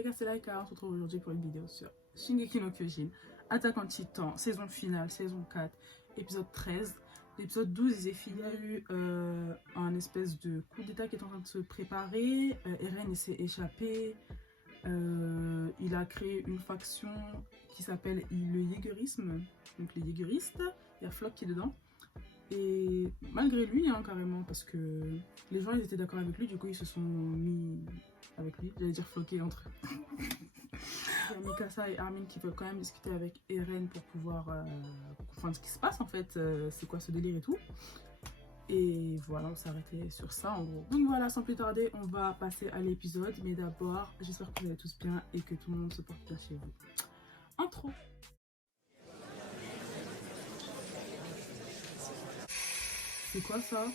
les gars, c'est Laika, on se retrouve aujourd'hui pour une vidéo sur Shingeki no Kyojin, Attaque en Titan, saison finale, saison 4, épisode 13. L'épisode 12, il y a eu un espèce de coup d'état qui est en train de se préparer. Eren s'est échappé. Il a créé une faction qui s'appelle le Jägerisme, donc les Jägeristes. Il y a Flock qui est dedans. Et malgré lui, hein, carrément, parce que les gens ils étaient d'accord avec lui, du coup ils se sont mis avec lui, j'allais dire floqués entre eux. Il y a Mikasa et Armin qui veulent quand même discuter avec Eren pour pouvoir comprendre ce qui se passe en fait, c'est quoi ce délire et tout. Et voilà, on s'est arrêté sur ça en gros. Donc voilà, sans plus tarder, on va passer à l'épisode, mais d'abord, j'espère que vous allez tous bien et que tout le monde se porte bien chez vous. Intro. C'est quoi ça?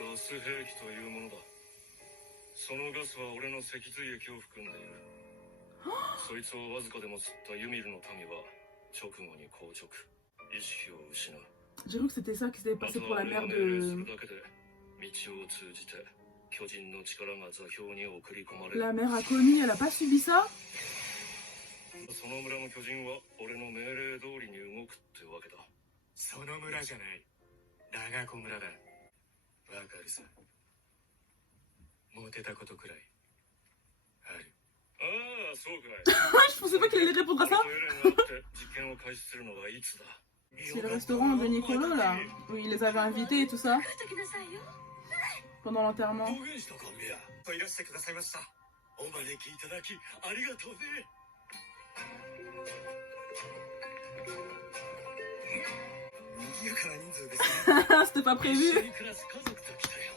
ガス兵器というものだ。そのガスは俺の脊髄液を含んでいる。そいつをわずかでも吸ったユミルの民は直後に硬直、意識を失う。J'ai cru que c'était ça qui s'était passé pour la mère de... 道を通じて巨人の力が座標に送り込まれる。 La mère a connu, elle a pas subi ça? その村の巨人は俺の命令通りに動くってわけだ。その村じゃない。長子村だ。わかるさ。モテたことくらいある。ああ、そうかい。 Je pensais pas qu'il allait répondre à ça. 実験を開始するのはいつだ。 C'est le restaurant de Nicolo là, où il les avait invités et tout ça, pendant l'enterrement. いらしてくださいました。お招きいただきありがとうね。賑やかな人数ですね。 C'était pas prévu. 一緒に暮らす家族と来たよ。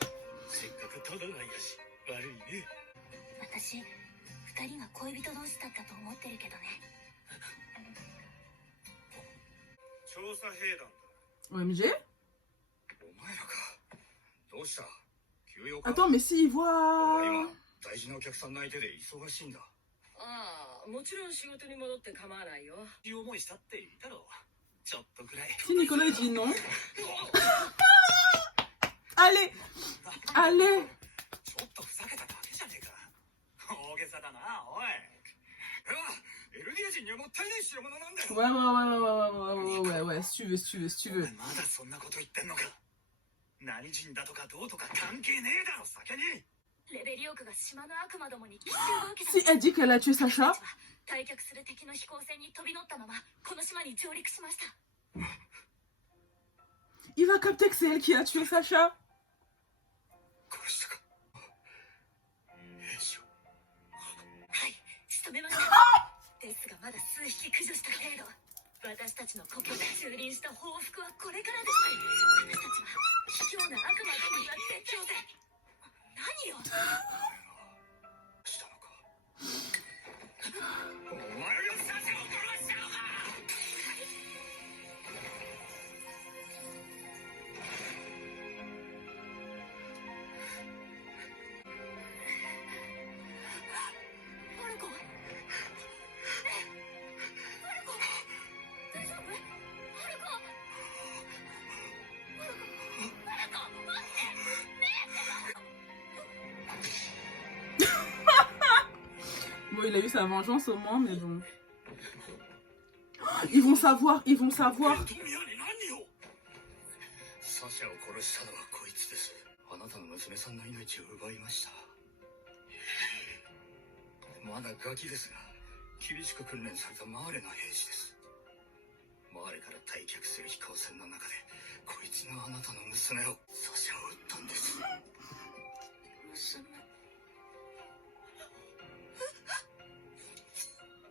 せっかくただないやし、悪いね。私、二人が恋人同士だったと思ってるけどね。 調査兵団だ。 OMG. お前らか。どうした？急用か。 Attends, mais s'il voit... 今大事なお客さんの相手で忙しいんだ。ああ、もちろん仕事に戻って構わないよ。いい思いしたって言ったろ。ちょっとくらい。 Si Nicolas dit non. Allez, allez. ちょっとふざけただけじゃねえか。大げさだな、おい。エルディア人にはもったいない代物なんだよ。 Ouais, si tu veux, si tu veux, si tu veux. まだそんなこと言ってんのか。何人だとかどうとか関係ねえだろ、先に。レベリオクが島の悪魔どもに奇襲を受けた。 Si elle dit qu'elle a tué Sacha, 退却する敵の飛行船に飛び乗ったままこの島に上陸しました。 il va capter que c'est elle qui a tué Sacha. 殺したか。兵士を。はい、仕留めました。ですがまだ数匹駆除した程度。私たちの故郷で駐輪した報復はこれからです。私たちは卑怯な悪魔どもには絶対ぜ。何よ。したのか。お前がサシャを殺したのか。 マルコ。マルコ。大丈夫？マルコ。マルコ、待って。Bon, il a eu sa vengeance au moins, mais bon. Ils vont savoir, ils vont savoir. サシャを殺したのはこいつです。あなたの娘さんの命を奪いました。まだガキですが、厳しく訓練されたマーレの兵士です。マーレから退却する飛行船の中で、こいつがあなたの娘を、サシャを撃ったんです。娘。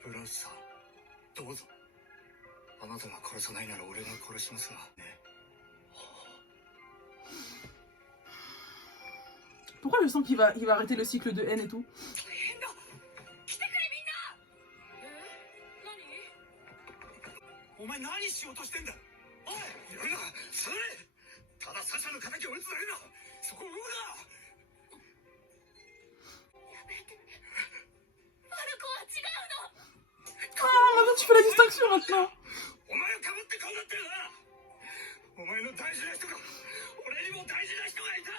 ブラウスさん、どうぞ。あなたが殺さないなら俺が殺しますがね。 Pourquoi je sens qu'il va arrêter le cycle de haine et tout? お前何しようとしてんだ。おい、やるな、それ。ただサシャの敵を撃つだけだ。そこを動くな。やめて。マルコは違うの。 Ah, maintenant tu fais la distinction maintenant. お前をかぶってこうなってるな。お前の大事な人が、俺にも大事な人がいた。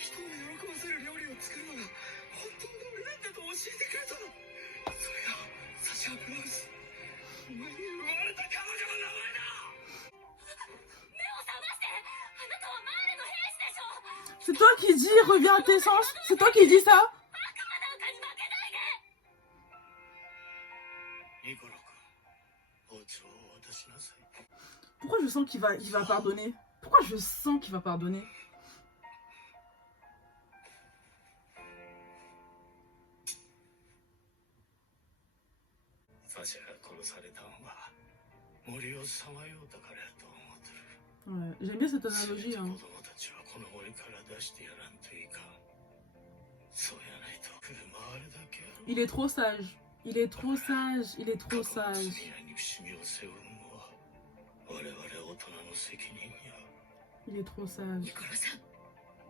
人を喜ばせる料理を作るのが本当の俺なんだと教えてくれ。toi qui dis reviens à tes sens? C'est toi qui dis ça? ニコロ君、包丁を渡しなさい。 Pourquoi je sens qu'il va pardonner? Pourquoi je sens qu'il va pardonner? サシャが殺されたんは森をさまようたからやと思ってる。 Ouais, j'aime bien cette analogie. 子 Hein. 供たちはこの森から出してやらんといかん。そうやないと車あれだけやろ。 Il est trop sage. Il est trop sage. Il est trop 過去の sage. 罪や憎しみを背負うのは我々大人の責任や。 Il est trop ニ sage. コロさん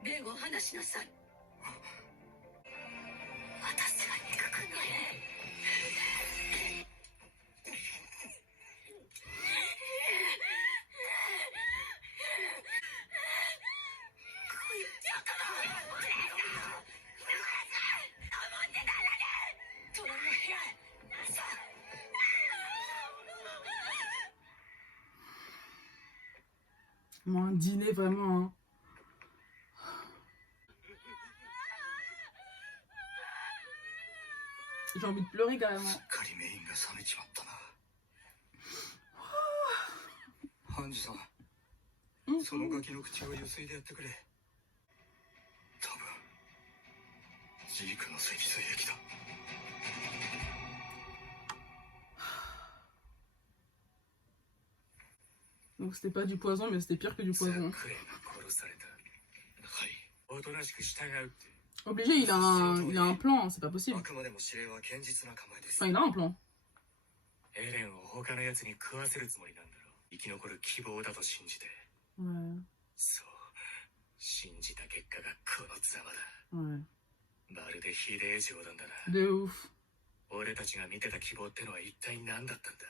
霊を話しなさい。私は憎くない。隣の部屋へ。 Moi, un dîner vraiment. Hein. J'ai envie de pleurer carrément. すっかりメインが冷めちまったな。ハンジさん、そのガキの口をゆすいでやってくれ。多分ジークの脊髄液だ。 Donc c'était pas du poison, mais c'était pire que du ザッ poison. クレが殺された。はい、おとなしく従うって。 Obligé, il a un plan, c'est pas possible. あくまでも指令は堅実な構えです。 Enfin, il a un plan. エレンを他の奴に食わせるつもりなんだろう。生き残る希望だと信じて。 Ouais, そう、信じた結果がこのざまだ。 ouais. まるでひでえ冗談だな。 De ouf. 俺たちが見てた希望ってのは一体何だったんだ。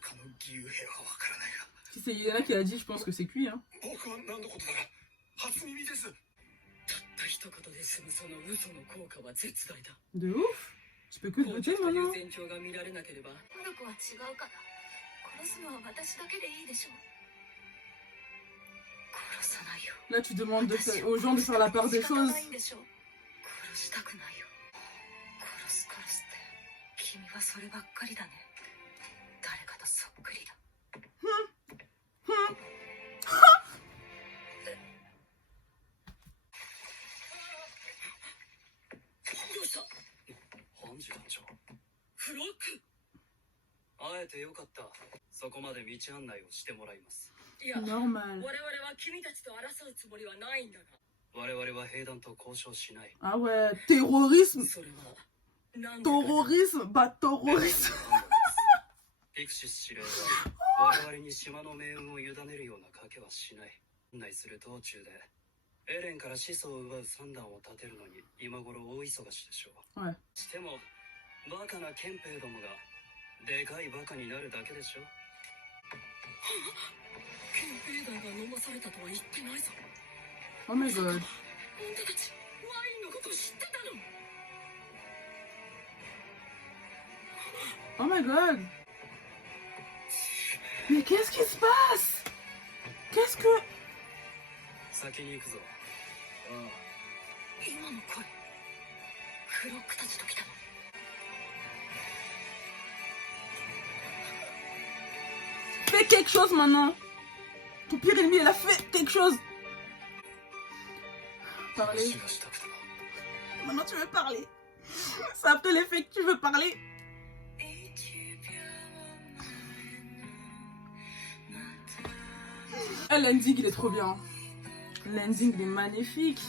他の義勇兵はわからないが。 Si c'est Yelena qui a dit, je pense que c'est cuit. Hein. 僕は何のことだか初耳です。たった一言で済むその嘘の効果は絶大だ。 De ouf. Tu peux que 硬 douter 直という maintenant. 前兆が見られなければ、努力は違うから殺すのは私だけでいいでしょう。殺さないよ。 Là, tu demandes aux gens de faire la part des 仕方 choses. ないんでしょう。殺したくないよ。殺すって君はそればっかりだね。誰かとそっくりだ。 どうした？ハンジ団長。フロック。会えてよかった。そこまで道案内をしてもらいます。いや、我 Normal. 々は君たちと争うつもりはないんだが、我々は兵団と交渉しない。 Ah ouais, terrorisme. それはなんでか Terrorisme. Bah, terrorisme. ピクシス司令は我々に島の命運を委ねるような賭けはしない。案内する道中でエレンから始祖を奪う算段を立てるのに今頃大忙しでしょう。 Ouais. してもバカな憲兵どもがでかいバカになるだけでしょ。憲兵団が飲まされたとは言ってないぞ。 Oh my god. あんたたちワインのこと知ってたの？ Oh my god. Mais qu'est-ce qui se passe? Qu'est-ce que... 先に行くぞ。ああ。今の声フロックたちと来たの。 Fais quelque chose maintenant. Ton pire ennemi, elle a fait quelque chose. Parler. 話がしたくてな。 Maintenant tu veux parler. Ça a fait l'effet que tu veux parler. Ah, l'ending il est trop bien. L'ending il est magnifique.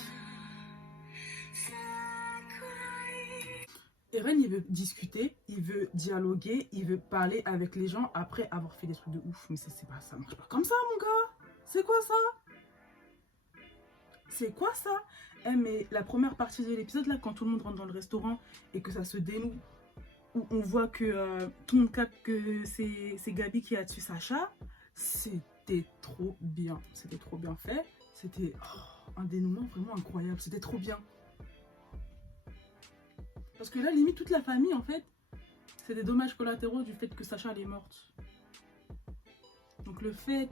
Eren il veut discuter, il veut dialoguer, il veut parler avec les gens après avoir fait des trucs de ouf. Mais c'est pas, ça marche pas comme ça mon gars. C'est quoi ça? C'est quoi ça? Eh mais la première partie de l'épisode là, quand tout le monde rentre dans le restaurant et que ça se dénoue, où on voit que tout le monde capte que c'est Gabi qui a tué Sacha, c'était trop bien. C'était trop bien fait. C'était un dénouement vraiment incroyable. C'était trop bien. Parce que là, limite, toute la famille, en fait, c'est des dommages collatéraux du fait que Sacha, elle est morte. Donc le fait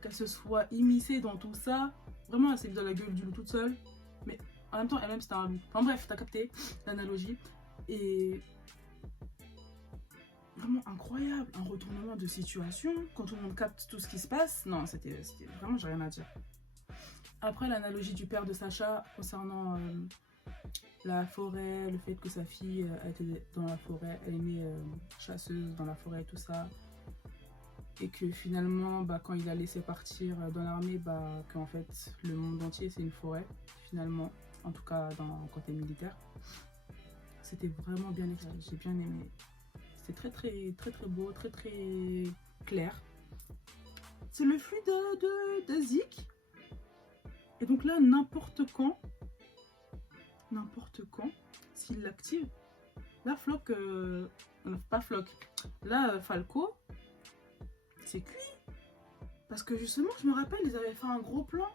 qu'elle se soit immiscée dans tout ça, Vraiment, elle s'est mise dans la gueule du loup toute seule. Mais en même temps, elle-même, c'était un loup. Enfin bref, t'as capté l'analogie. Et vraiment incroyable. Un retournement de situation. Quand tout le monde capte tout ce qui se passe. Non, c'était vraiment, j'ai rien à dire. Après, l'analogie du père de Sacha concernant la forêt, le fait que sa fille a été dans la forêt, elle est née chasseuse dans la forêt et tout ça. Et que finalement, bah, quand il a laissé partir dans l'armée, bah, qu'en fait, le monde entier, c'est une forêt, finalement. En tout cas, dans le côté militaire. C'était vraiment bien écrit, j'ai bien aimé. C'était très beau, très clair. C'est le flux de Zik. Et donc là, n'importe quand, s'il l'active, là, Flock, pas Flock, là, Falco, c'est cuit. Parce que justement, je me rappelle, ils avaient fait un gros plan.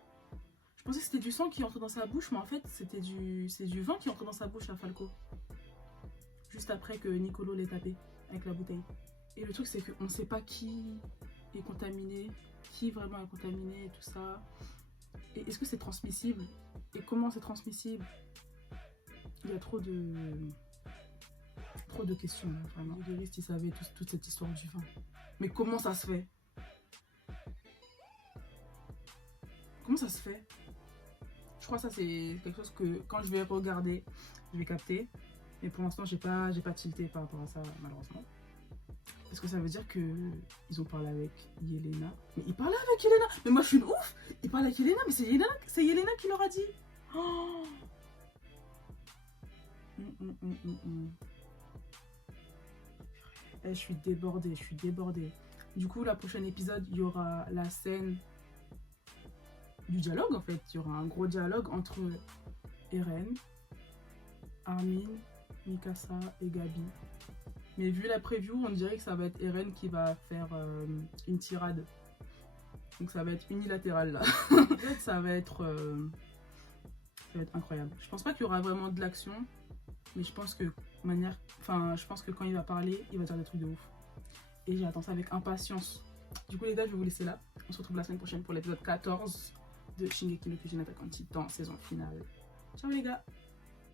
Je pensais que c'était du sang qui entrait dans sa bouche, mais en fait, c'est du vin qui entrait dans sa bouche à Falco. Juste après que Niccolo l'ait tapé avec la bouteille. Et le truc, c'est qu'on ne sait pas qui est contaminé, qui vraiment est contaminé et tout ça. Et est-ce que c'est transmissible? Et comment c'est transmissible? Il y a trop de questions, là, vraiment. Les juristes, ils savaient toute cette histoire du vin. Mais comment ça se fait? Comment ça se fait? Je crois que ça, c'est quelque chose que, quand je vais regarder, je vais capter. Mais pour l'instant, j'ai pas tilté par rapport à ça, malheureusement. Parce que ça veut dire qu'ils ont parlé avec Yelena. Mais ils parlaient avec Yelena. Mais moi, je suis une ouf. Ils parlent avec Yelena, mais c'est Yelena qui leur a dit. Oh. Je suis débordée, Du coup, la prochaine épisode, il y aura la scène du dialogue, en fait. Il y aura un gros dialogue entre Eren, Armin, Mikasa et Gabi. Mais vu la preview, on dirait que ça va être Eren qui va faire une tirade. Donc ça va être unilatéral là. Peut-être ça va être incroyable. Je pense pas qu'il y aura vraiment de l'action, mais je pense que quand il va parler, il va dire des trucs de ouf. Et j'attends ça avec impatience. Du coup les gars, je vais vous laisser là. On se retrouve la semaine prochaine pour l'épisode 14 de Shingeki no Kyojin Attack on Titan, saison finale. Ciao les gars.